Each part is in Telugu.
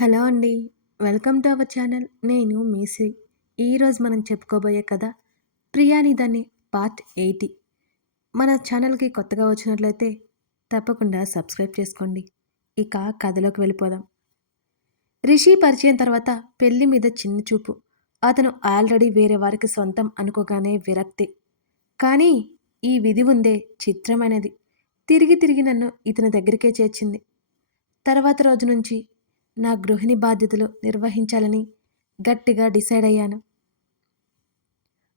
హలో అండి. Welcome to our channel. నేను మీసి ఈరోజు మనం చెప్పుకోబోయే కథ ప్రియానిదని పార్ట్ ఎయిటీ. మన ఛానల్కి కొత్తగా వచ్చినట్లయితే తప్పకుండా సబ్స్క్రైబ్ చేసుకోండి. ఇక కథలోకి వెళ్ళిపోదాం. రిషి పరిచయం తర్వాత పెళ్ళి మీద చిన్న చూపు. అతను ఆల్రెడీ వేరే వారికి సొంతం అనుకోగానే విరక్తి. కానీ ఈ విధి ఉందే చిత్రమైనది. తిరిగి తిరిగి నన్ను ఇతని దగ్గరికే చేర్చింది. తర్వాత రోజు నుంచి నా గృహిణి బాధ్యతలు నిర్వహించాలని గట్టిగా డిసైడ్ అయ్యాను.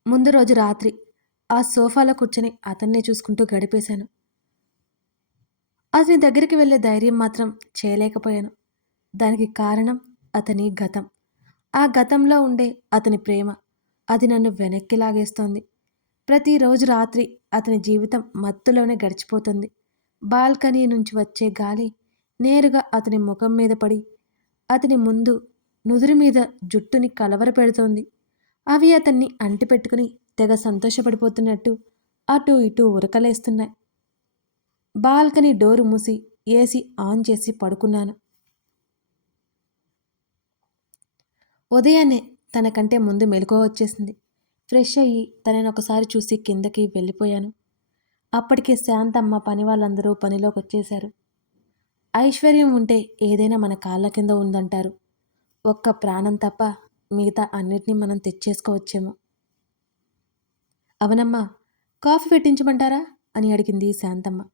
ముందు రోజు రాత్రి ఆ సోఫాలో కూర్చొని అతన్నే చూసుకుంటూ గడిపేశాను. అతని దగ్గరికి వెళ్ళే ధైర్యం మాత్రం చేయలేకపోయాను. దానికి కారణం అతని గతం. ఆ గతంలో ఉండే అతని ప్రేమ అది నన్ను వెనక్కి లాగేస్తోంది. ప్రతిరోజు రాత్రి అతని జీవితం మత్తులోనే గడిచిపోతుంది. బాల్కనీ నుంచి వచ్చే గాలి నేరుగా అతని ముఖం మీద పడి అతని ముందు నుదురు మీద జుట్టుని కలవరపెడుతోంది అవి అతన్ని అంటిపెట్టుకుని తెగ సంతోషపడిపోతున్నట్టు అటు ఇటు ఉరకలేస్తున్నాయి. బాల్కనీ డోరు మూసి ఏసీ ఆన్ చేసి పడుకున్నాను. ఉదయాన్నే తనకంటే ముందు మెలకువ వచ్చేసింది. ఫ్రెష్ అయ్యి తనని ఒకసారి చూసి కిందకి వెళ్ళిపోయాను. అప్పటికే శాంతమ్మ పని వాళ్ళందరూ పనిలోకి వచ్చేశారు ఐశ్వర్యం ఉంటే ఏదైనా మన కాళ్ళ కింద ఉందంటారు. ఒక్క ప్రాణం తప్ప మిగతా అన్నిటినీ మనం తెచ్చేసుకోవచ్చేమో. అవనమ్మా కాఫీ పెట్టించమంటారా? అని అడిగింది శాంతమ్మ.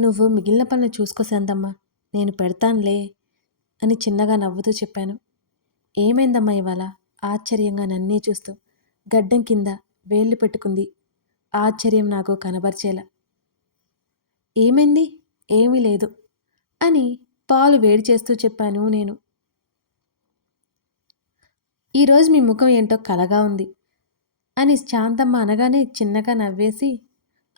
నువ్వు మిగిలిన పనులు చూసుకో శాంతమ్మ నేను పెడతానులే అని చిన్నగా నవ్వుతూ చెప్పాను. ఏమైందమ్మా ఇవాళ? ఆశ్చర్యంగా నన్నే చూస్తూ గడ్డం కింద వేళ్ళు పెట్టుకుంది. ఆశ్చర్యం నాకు కనబరిచేలా. ఏమైంది? ఏమీ లేదు. అని పాలు వేడి చేస్తూ చెప్పాను నేను. ఈరోజు మీ ముఖం ఏంటో కలగా ఉంది అని శాంతమ్మ అనగానే చిన్నగా నవ్వేసి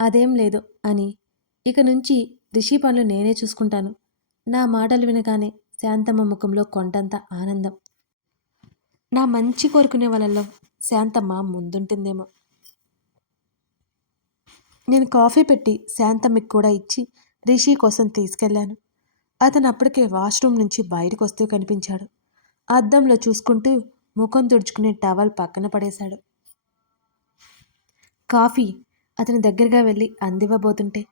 అదేం లేదు అని. ఇక నుంచి రిషి పనులు నేనే చూసుకుంటాను. నా మాటలు వినగానే శాంతమ్మ ముఖంలో కొండంత ఆనందం. నా మంచి కోరుకునే వాళ్ళల్లో శాంతమ్మ ముందుంటుందేమో. నేను కాఫీ పెట్టి శాంతమ్మకి కూడా ఇచ్చి రిషి కోసం తీసుకెళ్ళాను అతను అప్పటికే వాష్రూమ్ నుంచి బయటకు వస్తూ కనిపించాడు. అద్దంలో చూసుకుంటూ ముఖం తుడుచుకునే టవల్ పక్కన పడేశాడు. కాఫీ అతని దగ్గరగా వెళ్ళి అందివ్వబోతుంటే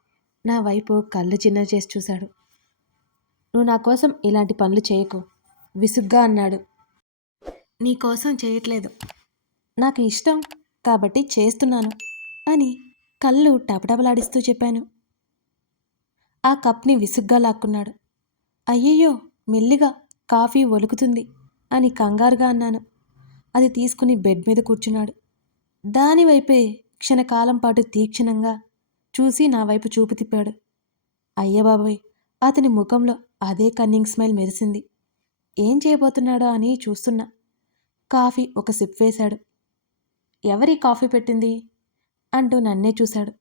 నా వైపు కళ్ళు చిన్న చేసి చూశాడు. నువ్వు నా కోసం ఇలాంటి పనులు చేయకు విసుగ్గా అన్నాడు. నీ కోసం చేయట్లేదు. నాకు ఇష్టం కాబట్టి చేస్తున్నాను అని కళ్ళు టపటపలాడిస్తూ చెప్పాను. ఆ కప్ని విసుగ్గా లాక్కున్నాడు. అయ్యయ్యో మెల్లిగా కాఫీ ఒలుకుతుంది అని కంగారుగా అన్నాను. అది తీసుకుని బెడ్ మీద కూర్చున్నాడు. దానివైపే క్షణకాలం పాటు తీక్షణంగా చూసి నా వైపు చూపు తిప్పాడు. అయ్యబాబోయ్ అతని ముఖంలో అదే కన్నింగ్ స్మైల్ మెరిసింది. ఏం చేయబోతున్నాడో అని చూస్తున్నా. కాఫీ ఒక సిప్ వేశాడు. ఎవరి కాఫీ పెట్టింది? అంటూ నన్నే చూశాడు.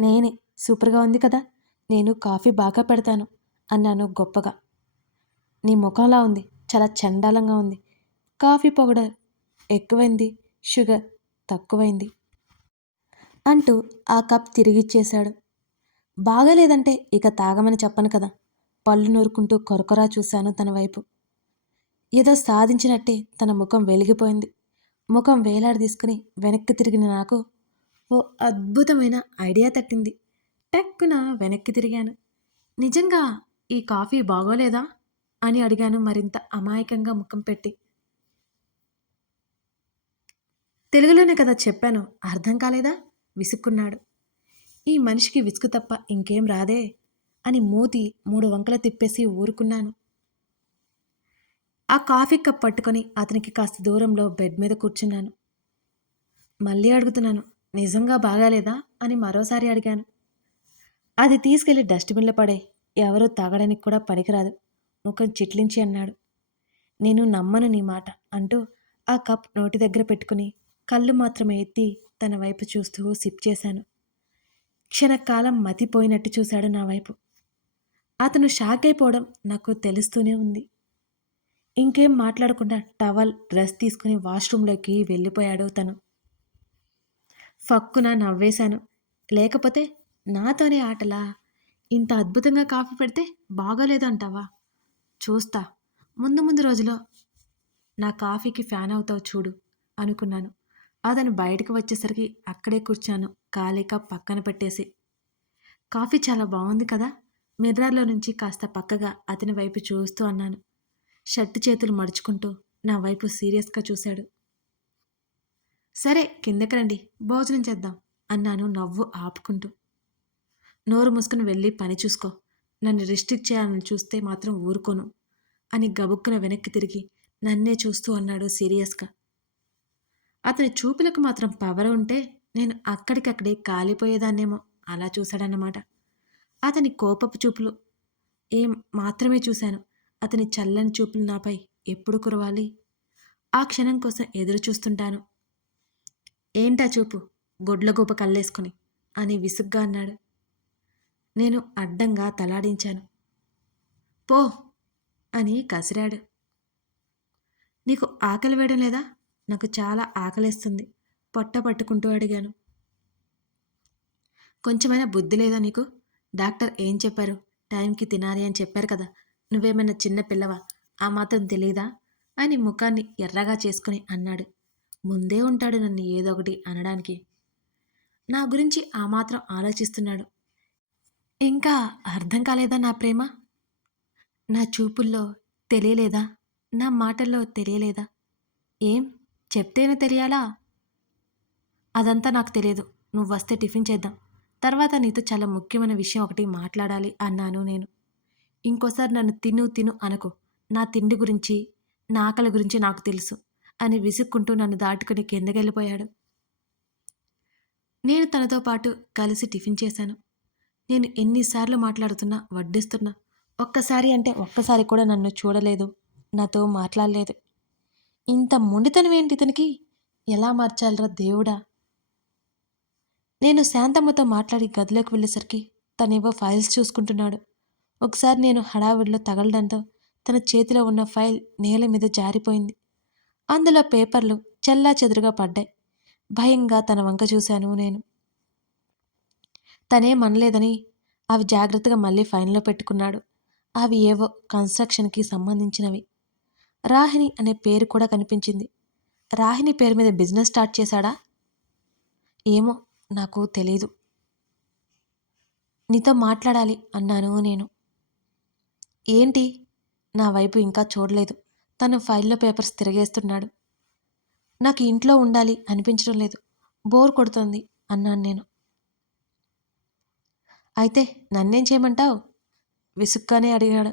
నేనే సూపర్గా ఉంది కదా నేను కాఫీ బాగా పెడతాను. అన్నాను గొప్పగా. నీ ముఖంలా ఉంది చాలా చండాలంగా ఉంది. కాఫీ పొగడర్ ఎక్కువైంది షుగర్ తక్కువైంది అంటూ ఆ కప్ తిరిగిచ్చేశాడు. బాగలేదంటే ఇక తాగమని చెప్పను కదా పళ్ళు నూరుకుంటూ కొరకొరా చూశాను తన వైపు. ఏదో సాధించినట్టే తన ముఖం వెలిగిపోయింది. ముఖం వేలాడి తీసుకుని వెనక్కి తిరిగిన నాకు ఓ అద్భుతమైన ఐడియా తట్టింది. టక్కున వెనక్కి తిరిగాను. నిజంగా ఈ కాఫీ బాగోలేదా? అని అడిగాను మరింత అమాయకంగా ముఖం పెట్టి. తెలుగులోనే కదా చెప్పాను అర్థం కాలేదా? విసుక్కున్నాడు. ఈ మనిషికి విసుగు తప్ప ఇంకేం రాదే అని మూతి మూడు వంకలు తిప్పేసి ఊరుకున్నాను. ఆ కాఫీ కప్ పట్టుకొని అతనికి కాస్త దూరంలో బెడ్ మీద కూర్చున్నాను. మళ్ళీ అడుగుతున్నాను నిజంగా బాగాలేదా? అని మరోసారి అడిగాను. అది తీసుకెళ్ళి డస్ట్బిన్లో పడే ఎవరూ తాగడానికి కూడా పనికిరాదు. ముఖం చిట్లించి అన్నాడు. నేను నమ్మను నీ మాట అంటూ ఆ కప్ నోటి దగ్గర పెట్టుకుని కళ్ళు మాత్రమే ఎత్తి తన వైపు చూస్తూ సిప్ చేశాను. క్షణకాలం మతిపోయినట్టు చూశాడు నా వైపు. అతను షాక్ అయిపోవడం నాకు తెలుస్తూనే ఉంది. ఇంకేం మాట్లాడకుండా టవల్ డ్రెస్ తీసుకుని వాష్రూంలోకి వెళ్ళిపోయాడు తను. ఫక్కున నవ్వేశాను. లేకపోతే నాతోనే ఆటలా ఇంత అద్భుతంగా కాఫీ పెడితే బాగోలేదు అంటావా చూస్తా. ముందు ముందు రోజులో. నా కాఫీకి ఫ్యాన్ అవుతావు చూడు అనుకున్నాను. అతను బయటకు వచ్చేసరికి అక్కడే కూర్చాను ఖాళీ కప్ పక్కన పెట్టేసి. కాఫీ చాలా బాగుంది కదా? మిర్రార్లో నుంచి కాస్త పక్కగా అతని వైపు చూస్తూ అన్నాను. షర్టు చేతులు మడుచుకుంటూ నా వైపు సీరియస్గా చూశాడు. సరే కిందకి రండి భోజనం చేద్దాం అన్నాను నవ్వు ఆపుకుంటూ. నోరు మూసుకుని వెళ్ళి పని చూసుకో. నన్ను రిస్ట్రిక్ట్ చేయాలని చూస్తే మాత్రం ఊరుకోను. అని గబుక్కున వెనక్కి తిరిగి నన్నే చూస్తూ అన్నాడు సీరియస్గా. అతని చూపులకు మాత్రం పవర్ ఉంటే నేను అక్కడికక్కడే కాలిపోయేదాన్నేమో అలా చూశాడన్నమాట. అతని కోపపు చూపులు. ఏం మాత్రమే చూశాను. అతని చల్లని చూపులు నాపై ఎప్పుడు కురవాలి? ఆ క్షణం కోసం ఎదురు చూస్తుంటాను. ఏంటా చూపు? గొడ్లగూప కల్లేసుకుని అని విసుగ్గా అన్నాడు. నేను అడ్డంగా తలాడించాను. పో అని కసిరాడు. నీకు ఆకలి వేయడం లేదా? నాకు చాలా ఆకలిస్తుంది. పొట్ట పట్టుకుంటూ అడిగాను. కొంచెమైనా బుద్ధి లేదా నీకు? డాక్టర్ ఏం చెప్పారు? టైంకి తినాలి అని చెప్పారు కదా. నువ్వేమైనా చిన్న పిల్లవా? ఆ మాత్రం తెలియదా అని ముఖాన్ని ఎర్రగా చేసుకుని అన్నాడు. ముందే ఉంటాడు నన్ను ఏదో ఒకటి అనడానికి. నా గురించి ఆ మాత్రం ఆలోచిస్తున్నాడు. ఇంకా అర్థం కాలేదా నా ప్రేమ? నా చూపుల్లో తెలియలేదా? నా మాటల్లో తెలియలేదా? ఏం? చెప్తేనే తెలియాలా? అదంతా నాకు తెలియదు. నువ్వు వస్తే టిఫిన్ చేద్దాం. తర్వాత నీతో చాలా ముఖ్యమైన విషయం ఒకటి మాట్లాడాలి అన్నాను నేను. ఇంకోసారి నన్ను తిను తిను అనుకో. నా తిండి గురించి నా ఆకలి గురించి నాకు తెలుసు అని విసుక్కుంటూ నన్ను దాటుకుని కిందకెళ్ళిపోయాడు. నేను తనతో పాటు కలిసి టిఫిన్ చేశాను. నేను ఎన్నిసార్లు మాట్లాడుతున్నా వడ్డిస్తున్నా ఒక్కసారి అంటే ఒక్కసారి కూడా నన్ను చూడలేదు నాతో మాట్లాడలేదు. ఇంత మొండితనం ఏంటి ఇతనికి? ఎలా మార్చాలరా దేవుడా? నేను శాంతమ్మతో మాట్లాడి గదిలోకి వెళ్ళేసరికి తనేవో ఫైల్స్ చూసుకుంటున్నాడు. ఒకసారి నేను హడావిడిలో తగలడంతో తన చేతిలో ఉన్న ఫైల్ నేల మీద జారిపోయింది. అందులో పేపర్లు చెల్లా చెదురుగా పడ్డాయి. భయంగా తన వంక చూశాను నేను. తనే మనలేదని అవి జాగ్రత్తగా మళ్ళీ ఫైన్లో పెట్టుకున్నాడు. అవి ఏవో కన్స్ట్రక్షన్కి సంబంధించినవి. రాహిణి అనే పేరు కూడా కనిపించింది. రాహిణి పేరు మీద బిజినెస్ స్టార్ట్ చేశాడా? ఏమో నాకు తెలీదు. నీతో మాట్లాడాలి అన్నాను నేను. ఏంటి? నా వైపు ఇంకా చూడలేదు. తను ఫైల్లో పేపర్స్ తిరిగేస్తున్నాడు. నాకు ఇంట్లో ఉండాలి అనిపించడం లేదు. బోర్ కొడుతుంది అన్నాను నేను. అయితే నన్నేం చేయమంటావు? విసుగ్గానే అడిగాడు.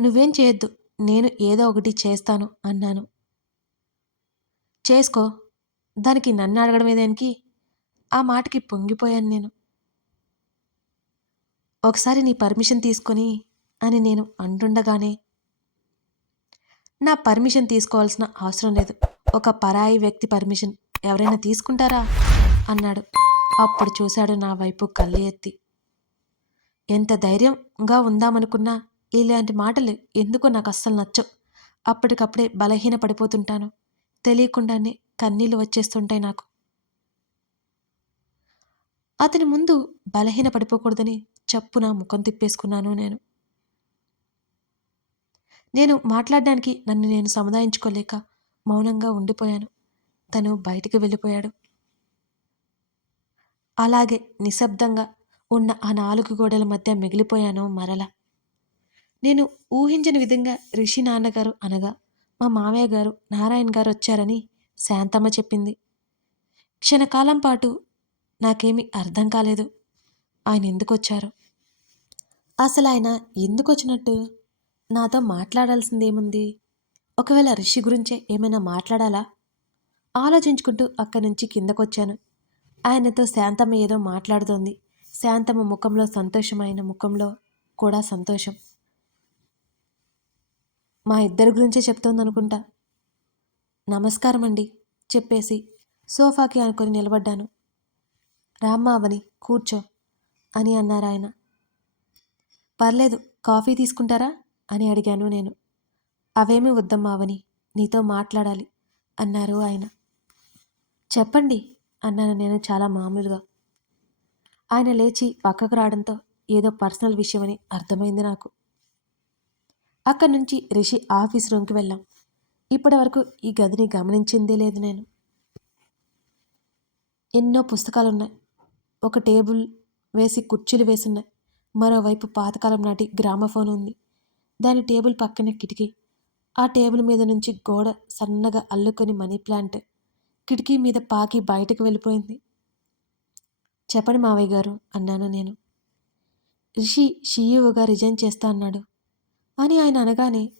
నువ్వేం చేయొద్దు నేను ఏదో ఒకటి చేస్తాను అన్నాను. చేసుకో దానికి నన్ను అడగడం ఏదేనికి? ఆ మాటకి పొంగిపోయాను నేను. ఒకసారి నీ పర్మిషన్ తీసుకొని అని నేను అంటుండగానే నా పర్మిషన్ తీసుకోవాల్సిన అవసరం లేదు. ఒక పరాయి వ్యక్తి పర్మిషన్ ఎవరైనా తీసుకుంటారా? అన్నాడు. అప్పుడు చూశాడు నా వైపు కళ్ళు ఎత్తి. ఎంత ధైర్యంగా ఉందామనుకున్నా ఇలాంటి మాటలు ఎందుకు నాకు అస్సలు నచ్చవు. అప్పటికప్పుడే బలహీన పడిపోతుంటాను. తెలియకుండానే కన్నీళ్ళు వచ్చేస్తుంటాయి నాకు. అతని ముందు బలహీన పడిపోకూడదని చప్పున ముఖం తిప్పేసుకున్నాను నేను. నేను మాట్లాడడానికి నన్ను నేను సముదాయించుకోలేక మౌనంగా ఉండిపోయాను. తను బయటికి వెళ్ళిపోయాడు. అలాగే నిశ్శబ్దంగా ఉన్న ఆ నాలుగు గోడల మధ్య మిగిలిపోయాను మరల. నేను ఊహించని విధంగా రిషి నాన్నగారు అనగా మా మామయ్య గారు నారాయణ గారు వచ్చారని శాంతమ్మ చెప్పింది. క్షణకాలం పాటు నాకేమీ అర్థం కాలేదు. ఆయన ఎందుకు వచ్చారు అసలు ఆయన ఎందుకు వచ్చినట్టు నాతో మాట్లాడాల్సిందేముంది? ఒకవేళ రిషి గురించే ఏమైనా మాట్లాడాలా? ఆలోచించుకుంటూ అక్కడి నుంచి కిందకొచ్చాను. ఆయనతో శాంతమ్మ ఏదో మాట్లాడుతోంది. శాంతమ్మ ముఖంలో సంతోషమైన ముఖంలో కూడా సంతోషం. మా ఇద్దరి గురించే చెప్తోందనుకుంటా. నమస్కారం అండి చెప్పేసి సోఫాకి అనుకొని నిలబడ్డాను. రామ్మావని కూర్చో అని అన్నారు ఆయన. పర్లేదు కాఫీ తీసుకుంటారా అని అడిగాను నేను. అవేమీ వద్దమ్మా అవని నీతో మాట్లాడాలి అన్నారు ఆయన. చెప్పండి అన్నాను నేను చాలా మామూలుగా. ఆయన లేచి పక్కకు రావడంతో ఏదో పర్సనల్ విషయమని అర్థమైంది నాకు. అక్కడి నుంచి రిషి ఆఫీస్ రూమ్కి వెళ్ళాం. ఇప్పటి వరకు ఈ గదిని గమనించిందే లేదు నేను. ఎన్నో పుస్తకాలు ఉన్నాయి ఒక టేబుల్ వేసి కుర్చీలు వేసున్నాయి. మరోవైపు పాతకాలం నాటి గ్రామఫోన్ ఉంది. దాని టేబుల్ పక్కనే కిటికీ. ఆ టేబుల్ మీద నుంచి గోడ సన్నగా అల్లుకొని మనీ ప్లాంట్ కిటికీ మీద పాకి బయటకు వెళ్ళిపోయింది. చెప్పండి మావయ్య గారు అన్నాను నేను. రిషి షిఈఓగా రిజైన్ చేస్తా అన్నాడు. అని ఆయన అనగానే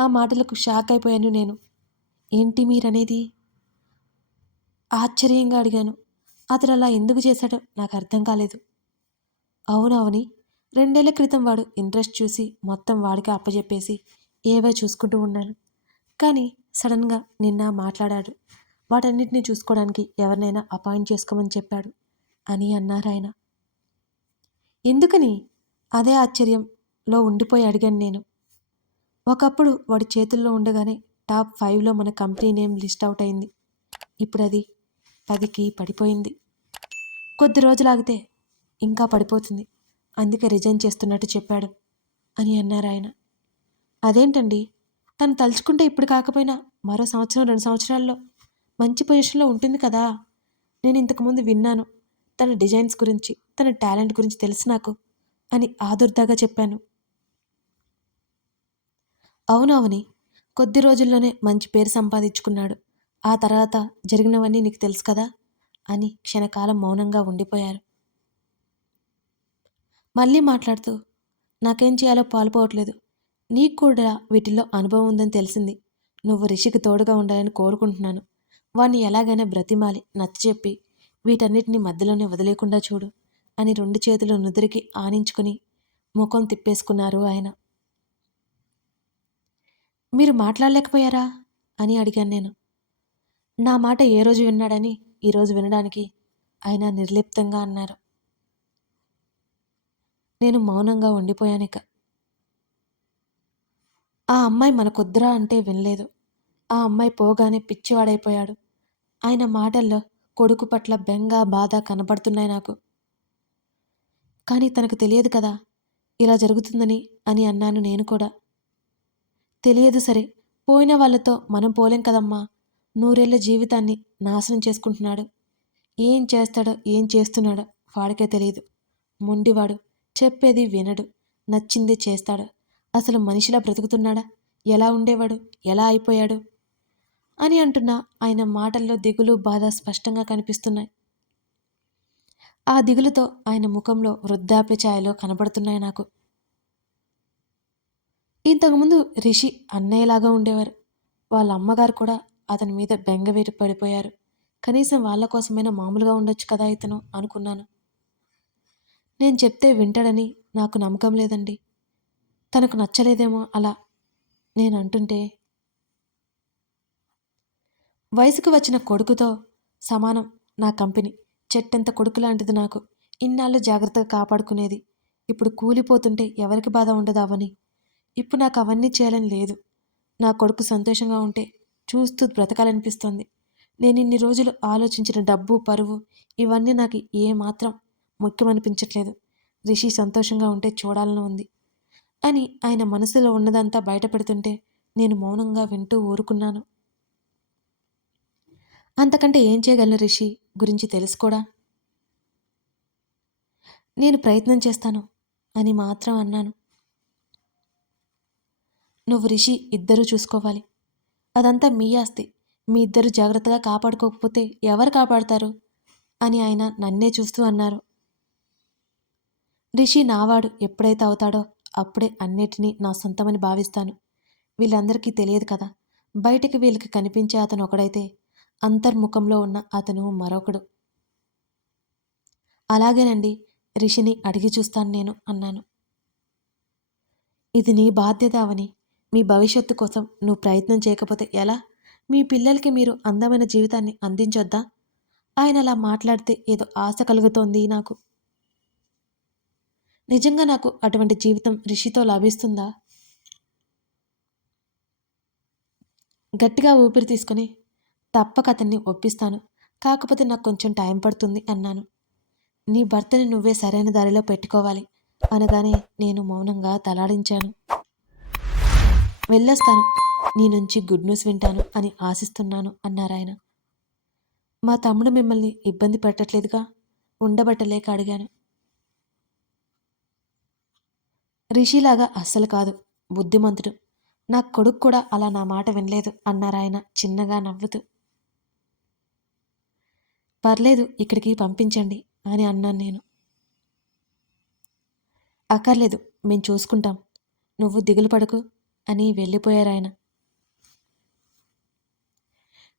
ఆ మాటలకు షాక్ అయిపోయాను నేను. ఏంటి మీరనేది? ఆశ్చర్యంగా అడిగాను. అతడు అలా ఎందుకు చేశాడో నాకు అర్థం కాలేదు. అవునవని రెండేళ్ళ క్రితం వాడు ఇంట్రెస్ట్ చూసి మొత్తం వాడికి అప్పచెప్పేసి ఏవో చూసుకుంటూ ఉన్నాను కానీ సడన్గా నిన్న మాట్లాడాడు. వాటన్నిటిని చూసుకోవడానికి ఎవరినైనా అపాయింట్ చేసుకోమని చెప్పాడు అని అన్నారు ఆయన. ఎందుకని? అదే ఆశ్చర్యంలో ఉండిపోయి అడిగాను నేను. ఒకప్పుడు వాడి చేతుల్లో ఉండగానే టాప్ ఫైవ్లో మన కంపెనీ నేమ్ లిస్ట్ అవుట్ అయింది. ఇప్పుడు అది పదికి పడిపోయింది. కొద్ది రోజులు ఆగితే ఇంకా పడిపోతుంది. అందుకే రిజైన్ చేస్తున్నట్టు చెప్పాడు అని అన్నారు ఆయన. అదేంటండి? తను తలుచుకుంటే ఇప్పుడు కాకపోయినా మరో సంవత్సరం రెండు సంవత్సరాల్లో మంచి పొజిషన్లో ఉంటుంది కదా. నేను ఇంతకుముందు విన్నాను. తన డిజైన్స్ గురించి తన టాలెంట్ గురించి తెలుసు నాకు అని ఆదుర్దాగా చెప్పాను. అవునవుని కొద్ది రోజుల్లోనే మంచి పేరు సంపాదించుకున్నాడు. ఆ తర్వాత జరిగినవన్నీ నీకు తెలుసు కదా అని క్షణకాలం మౌనంగా ఉండిపోయారు. మళ్ళీ మాట్లాడుతూ నాకేం చేయాలో పాల్పోవట్లేదు నీకు కూడా వీటిల్లో అనుభవం ఉందని తెలిసింది. నువ్వు రిషికి తోడుగా ఉండాలని కోరుకుంటున్నాను. వాణ్ణి ఎలాగైనా బ్రతిమాలి నచ్చజెప్పి వీటన్నిటిని మధ్యలోనే వదిలేకుండా చూడు అని రెండు చేతులు నుదురికి ఆనించుకుని ముఖం తిప్పేసుకున్నారు ఆయన. మీరు మాట్లాడలేకపోయారా? అని అడిగాను నేను. నా మాట ఏ రోజు విన్నాడని ఈరోజు వినడానికి ఆయన నిర్లిప్తంగా అన్నారు. నేను మౌనంగా ఉండిపోయానిక ఆ అమ్మాయి మనకొద్దురా అంటే వినలేదు. ఆ అమ్మాయి పోగానే పిచ్చివాడైపోయాడు. ఆయన మాటల్లో కొడుకు పట్ల బెంగ బాధ కనబడుతున్నాయి నాకు. కానీ తనకు తెలియదు కదా ఇలా జరుగుతుందని అని అన్నాను నేను కూడా. తెలియదు సరే పోయిన వాళ్ళతో మనం పోలేం కదమ్మా నూరేళ్ళ జీవితాన్ని నాశనం చేసుకుంటున్నాడు. ఏం చేస్తాడో ఏం చేస్తున్నాడో వాడికే తెలియదు. మొండివాడు చెప్పేది వినడు నచ్చింది చేస్తాడు. అసలు మనిషిలా బ్రతుకుతున్నాడా? ఎలా ఉండేవాడు? ఎలా అయిపోయాడు? అని అంటున్న ఆయన మాటల్లో దిగులు బాధ స్పష్టంగా కనిపిస్తున్నాయి. ఆ దిగులుతో ఆయన ముఖంలో వృద్ధాప్య ఛాయలో కనబడుతున్నాయి నాకు. ఇంతకుముందు రిషి అన్నయ్యలాగా ఉండేవారు. వాళ్ళ అమ్మగారు కూడా అతని మీద బెంగవేటు పడిపోయారు. కనీసం వాళ్ళ కోసమైనా మామూలుగా ఉండొచ్చు కదా ఇతను అనుకున్నాను. నేను చెప్తే వింటాడని నాకు నమ్మకం లేదండి. తనకు నచ్చలేదేమో అలా నేను అంటుంటే వయసుకు వచ్చిన కొడుకుతో సమానం నా కంపెనీ. చెట్టెంత కొడుకు లాంటిది నాకు. ఇన్నాళ్ళు జాగ్రత్తగా కాపాడుకునేది. ఇప్పుడు కూలిపోతుంటే ఎవరికి బాధ ఉండదు అవని. ఇప్పుడు నాకు అవన్నీ చేయాలని లేదు. నా కొడుకు సంతోషంగా ఉంటే చూస్తూ బ్రతకాలనిపిస్తుంది. నేను ఇన్ని రోజులు ఆలోచించిన డబ్బు పరువు ఇవన్నీ నాకు ఏమాత్రం ముఖ్యమనిపించట్లేదు. రిషి సంతోషంగా ఉంటే చూడాలని ఉంది. అని ఆయన మనసులో ఉన్నదంతా బయటపెడుతుంటే నేను మౌనంగా వింటూ ఊరుకున్నాను. అంతకంటే ఏం చేయగలను రిషి గురించి తెలుసుకోడా? నేను ప్రయత్నం చేస్తాను అని మాత్రం అన్నాను. నువ్వు రిషి ఇద్దరూ చూసుకోవాలి. అదంతా మీ ఆస్తి. మీ ఇద్దరు జాగ్రత్తగా కాపాడుకోకపోతే ఎవరు కాపాడతారు? అని ఆయన నన్నే చూస్తూ అన్నారు. రిషి నావాడు ఎప్పుడైతే అవుతాడో అప్పుడే అన్నిటినీ నా సొంతమని భావిస్తాను. వీళ్ళందరికీ తెలియదు కదా. బయటికి వీళ్ళకి కనిపించే అతను ఒకడైతే అంతర్ముఖంలో ఉన్న అతను మరొకడు. అలాగేనండి రిషిని అడిగి చూస్తాను నేను అన్నాను. ఇది నీ బాధ్యత అవని మీ భవిష్యత్తు కోసం నువ్వు ప్రయత్నం చేయకపోతే ఎలా? మీ పిల్లలకి మీరు అందమైన జీవితాన్ని అందించొద్దా? ఆయన అలా మాట్లాడితే ఏదో ఆశ కలుగుతోంది నాకు. నిజంగా నాకు అటువంటి జీవితం రిషితో లభిస్తుందా? గట్టిగా ఊపిరి తీసుకొని తప్పక అతన్ని ఒప్పిస్తాను. కాకపోతే నాకు కొంచెం టైం పడుతుంది అన్నాను. నీ భర్తని నువ్వే సరైన దారిలో పెట్టుకోవాలి అనగానే నేను మౌనంగా తలాడించాను. వెళ్ళొస్తాను. నీ నుంచి గుడ్ న్యూస్ వింటాను అని ఆశిస్తున్నాను అన్నారాయన. మా తమ్ముడు మిమ్మల్ని ఇబ్బంది పెట్టట్లేదుగా? ఉండబట్టలేక అడిగాను. రిషిలాగా అస్సలు కాదు బుద్ధిమంతుడు. నా కొడుకు కూడా అలా నా మాట వినలేదు అన్నారాయన చిన్నగా నవ్వుతూ. పర్లేదు ఇక్కడికి పంపించండి అని అన్నాను నేను. అక్కర్లేదు మేం చూసుకుంటాం. నువ్వు దిగులు పడకు అని వెళ్ళిపోయారాయన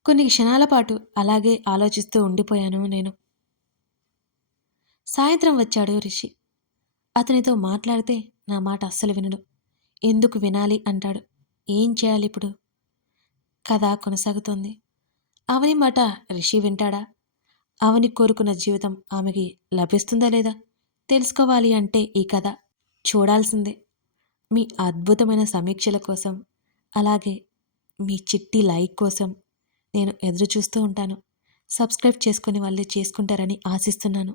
కొన్ని క్షణాల పాటు అలాగే ఆలోచిస్తూ ఉండిపోయాను నేను. సాయంత్రం వచ్చాడు రిషి. అతనితో మాట్లాడితే నా మాట అస్సలు వినడు. ఎందుకు వినాలి? అంటాడు. ఏం చేయాలి ఇప్పుడు? కథ కొనసాగుతోంది. అవని మాట రిషి వింటాడా? అవని కోరుకున్న జీవితం ఆమెకి లభిస్తుందా లేదా? తెలుసుకోవాలి అంటే ఈ కథ చూడాల్సిందే. మీ అద్భుతమైన సమీక్షల కోసం అలాగే మీ చిట్టి లైక్ కోసం నేను ఎదురు చూస్తూ ఉంటాను. సబ్స్క్రైబ్ చేసుకుని వాళ్ళు చేసుకుంటారని ఆశిస్తున్నాను.